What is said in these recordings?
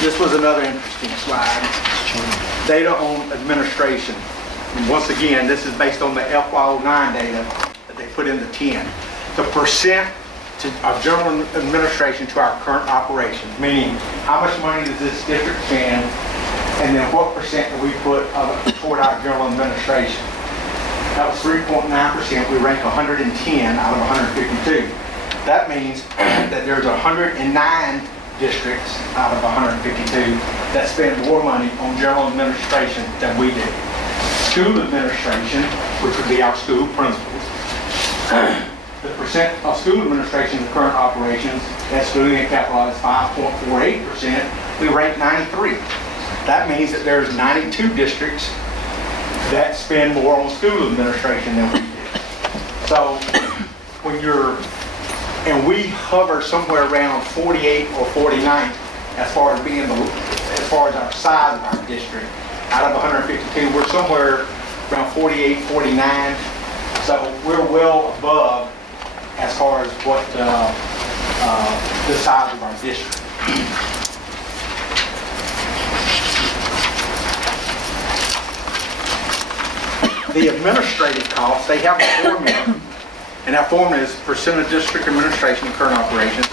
This was another interesting slide. Data on administration. And once again, this is based on the FY09 data that they put in the 10. The percent of general administration to our current operations, meaning how much money does this district spend, and then what percent do we put toward our general administration. That was 3.9%. We rank 110 out of 152. That means that there's 109 districts out of 152 that spend more money on general administration than we do. School administration, which would be our school principals, the percent of school administration in current operations, excluding and capitalized, 5.48%. We rank 93. That means that there's 92 districts that spend more on school administration than we do. So when you're, and we hover somewhere around 48 or 49 as far as being as far as our size of our district. Out of 152, we're somewhere around 48, 49. So we're well above as far as what the size of our district. The administrative costs, they have a formula, and that formula is percent of district administration in current operations.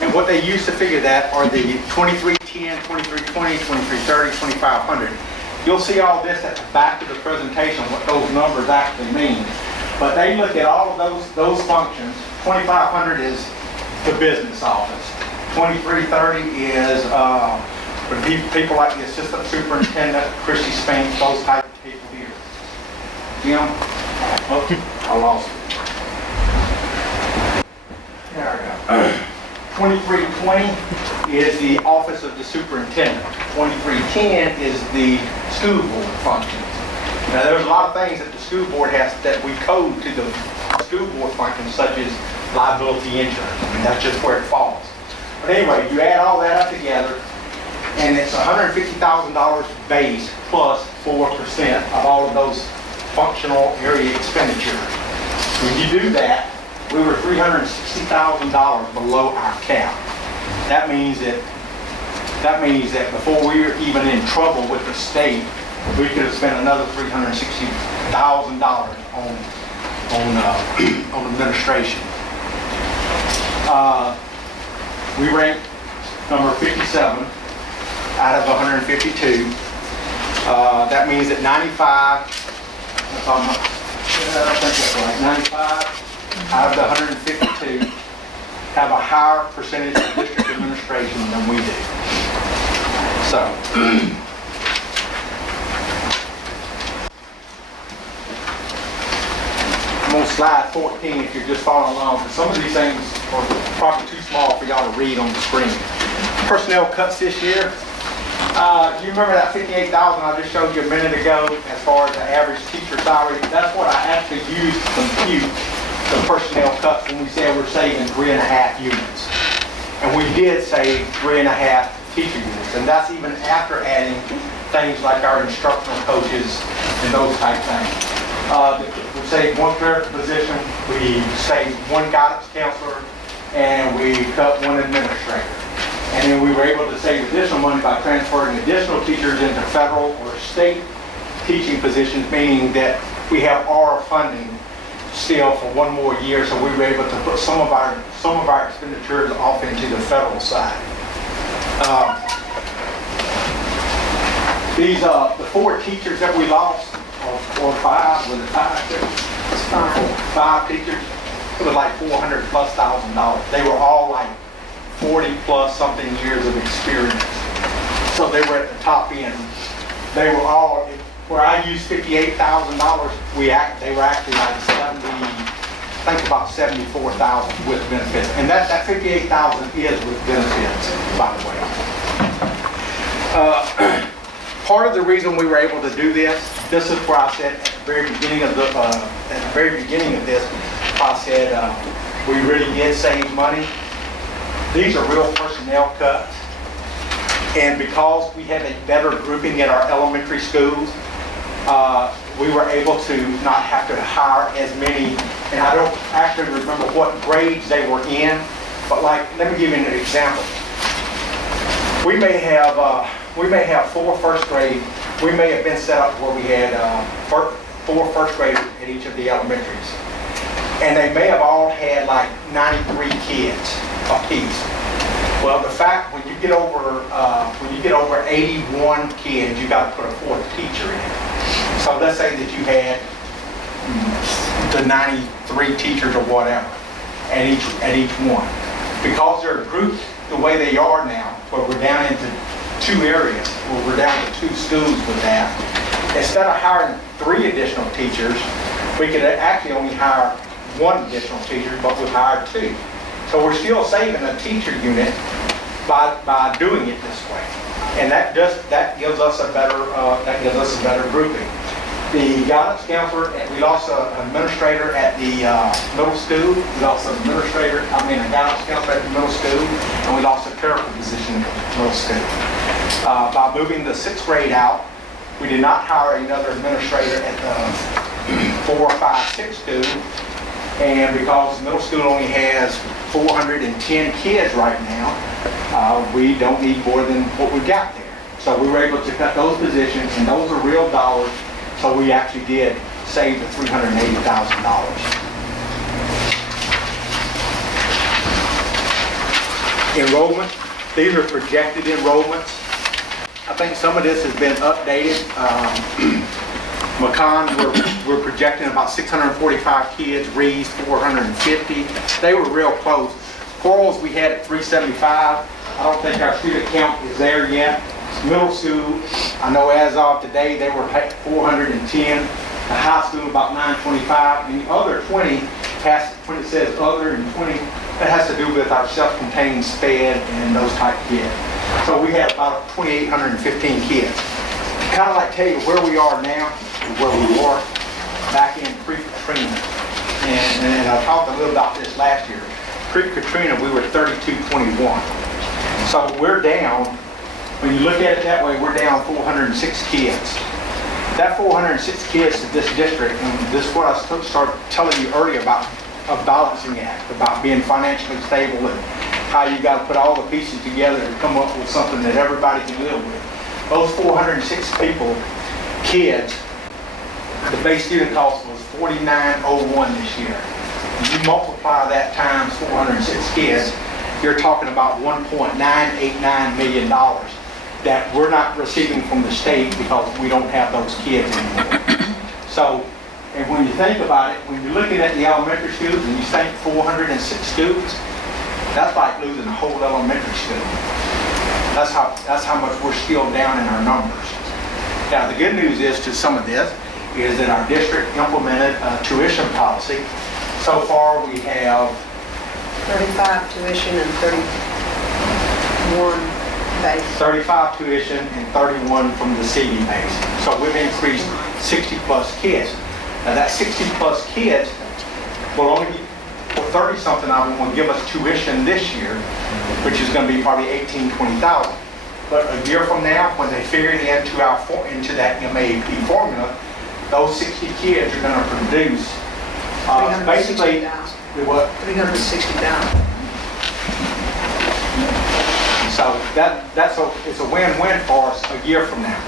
And what they use to figure that are the 2310, 2320, 2330, 2500. You'll see all this at the back of the presentation, what those numbers actually mean. But they look at all of those functions. 2500 is the business office. 2330 is people like the assistant superintendent, Chrissy Spink, those type of people here. Jim? Oh, I lost it. There we go. 2320 is the office of the superintendent. 2310 is the school board functions. Now there's a lot of things that the school board has that we code to the school board functions, such as liability insurance. I mean, that's just where it falls. But anyway, you add all that up together, and it's $150,000 base plus 4% of all of those functional area expenditures. When you do that, we were $360,000 below our cap. That means that before we were even in trouble with the state, we could have spent another $360,000 on administration. We ranked number 57 out of 152. That means that 95. I think that's right. 95 out of the 152 have a higher percentage of district administration than we do. So, I'm on slide 14 if you're just following along, because some of these things are probably too small for y'all to read on the screen. Personnel cuts this year. You remember that $58,000 I just showed you a minute ago as far as the average teacher salary? That's what I actually used to compute the personnel cuts when we said we're saving 3.5 units. And we did save 3.5 teacher units. And that's even after adding things like our instructional coaches and those type things. We saved one clerical position, we saved one guidance counselor, and we cut one administrator. And then we were able to save additional money by transferring additional teachers into federal or state teaching positions, meaning that we have our funding still for one more year, so we were able to put some of our expenditures off into the federal side. The 4 teachers that we lost, or 5, was it 5? It's 5 teachers. It was like $400,000+. They were all like 40+ something years of experience. So they were at the top end. They were all, where I used $58,000, they were actually like 70, I think about 74,000 with benefits. And that $58,000 is with benefits, by the way. Part of the reason we were able to do this is where I said at the very beginning of this, I said we really did save money. These are real personnel cuts, and because we have a better grouping at our elementary schools, we were able to not have to hire as many, and I don't actually remember what grades they were in, but like, let me give you an example. We may have 4 first grade. We may have been set up where we had 4 first graders at each of the elementaries, and they may have all had like 93 kids apiece. Well, the fact when you get over 81 kids, you got to put a 4th teacher in. So let's say that you had the 93 teachers or whatever at each one, because they're grouped the way they are now, where we're down into 2 areas, where we're down to 2 schools with that. Instead of hiring 3 additional teachers, we could actually only hire 1 additional teacher, but we hired 2. So we're still saving a teacher unit by doing it this way, and that gives us a better grouping. The guidance counselor, we lost an administrator at the middle school. We lost a guidance counselor at the middle school, and we lost a clerical position at the middle school. By moving the 6th grade out, we did not hire another administrator at the 4, 5, 6 school, and because middle school only has 410 kids right now, we don't need more than what we've got there. So we were able to cut those positions, and those are real dollars. So we actually did save the $380,000. Enrollment. These are projected enrollments. I think some of this has been updated. McCon, we're projecting about 645 kids. Reeves, 450. They were real close. Corals we had at 375. I don't think our student count is there yet. Middle school, I know as of today they were at 410. The high school about 925. And the other 20 when it says other and 20, that has to do with our self-contained SPED and those type of kids. So we have about 2,815 kids. Kind of like tell you where we are now and where we were back in pre-Katrina. And I talked a little about this last year. Pre-Katrina we were 3221. So we're down, when you look at it that way, we're down 406 kids. That 406 kids to this district, and this is what I started telling you earlier about a balancing act, about being financially stable and how you got to put all the pieces together to come up with something that everybody can live with. Those 406 kids, the base student cost was $49.01 this year. If you multiply that times 406 kids, you're talking about $1.989 million that we're not receiving from the state because we don't have those kids anymore. So, and when you think about it, when you're looking at the elementary schools and you think 406 students, that's like losing a whole elementary school. That's how much we're still down in our numbers. Now, the good news is to some of this is that our district implemented a tuition policy. So far, we have 35 tuition and 31 base. 35 tuition and 31 from the CD base. So we've increased 60 plus kids. Now that 60 plus kids will only, 30 something of them will give us tuition this year, which is going to be probably 20,000. But a year from now, when they figure it into that MAP formula, those 60 kids are going to produce basically what? 360,000. So it's a win-win for us a year from now.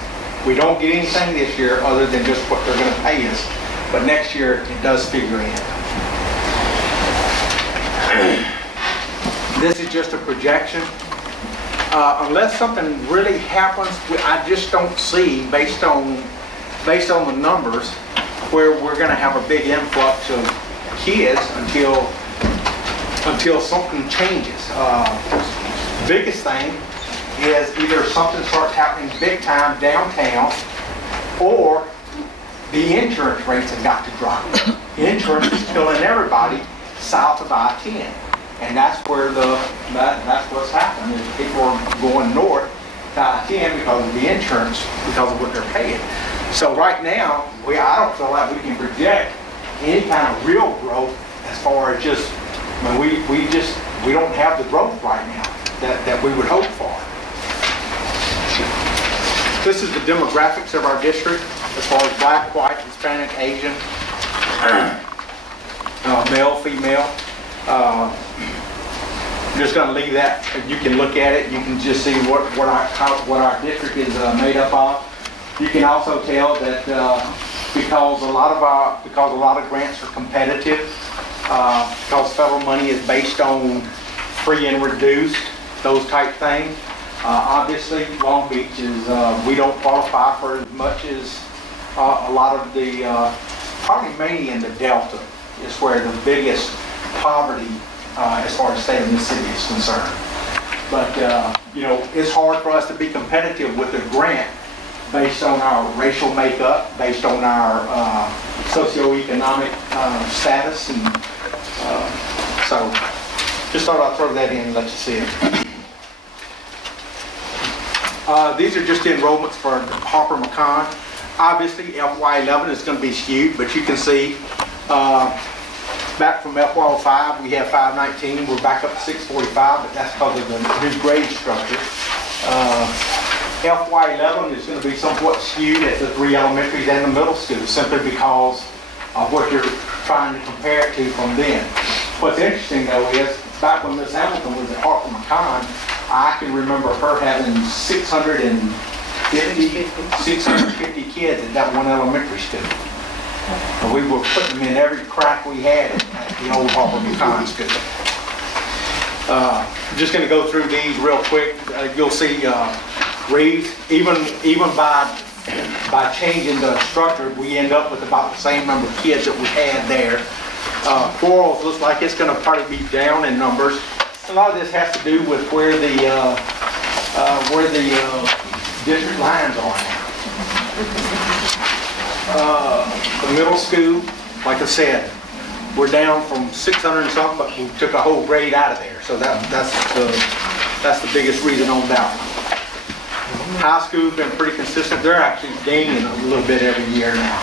We don't get anything this year other than just what they're going to pay us, but next year it does figure in. This is just a projection. Unless something really happens, I just don't see, based on the numbers, where we're going to have a big influx of kids until something changes. Biggest thing is either something starts happening big time downtown, or the insurance rates have got to drop. Insurance is killing everybody south of I-10, and that's where that's what's happening. Is people are going north to I-10 because of the insurance, because of what they're paying. So right now, I don't feel like we can project any kind of real growth as far as just, I mean, we don't have the growth right now that we would hope for. This is the demographics of our district as far as black, white, Hispanic, Asian, male, female. I'm just going to leave that. You can look at it. You can just see what our district is made up of. You can also tell that because a lot of grants are competitive, because federal money is based on free and reduced, those type things. Obviously, Long Beach is we don't qualify for as much as a lot of the probably mainly in the Delta is where the biggest poverty as far as state of Mississippi is concerned. But you know, it's hard for us to be competitive with a grant based on our racial makeup, based on our socioeconomic status, and so just thought I'd throw that in and let you see it. These are just enrollments for Harper McCon. Obviously, FY11 is going to be skewed, but you can see back from FY05 we have 519. We're back up to 645, but that's because of the new grade structure. FY11 is going to be somewhat skewed at the 3 elementaries and the middle school, simply because of what you're trying to compare it to from then. What's interesting though is, back when Miss Hamilton was at Harper McCon, I can remember her having 650 kids at that one elementary school. And we were putting them in every crack we had at the old Harper McCon school. I'm just going to go through these real quick. You'll see Reeves, even by changing the structure, we end up with about the same number of kids that we had there. Quarles looks like it's going to probably be down in numbers. A lot of this has to do with where the district lines are now. The middle school, like I said, we're down from 600 and something, but we took a whole grade out of there. So that's the biggest reason on that one. High school's been pretty consistent. They're actually gaining a little bit every year now.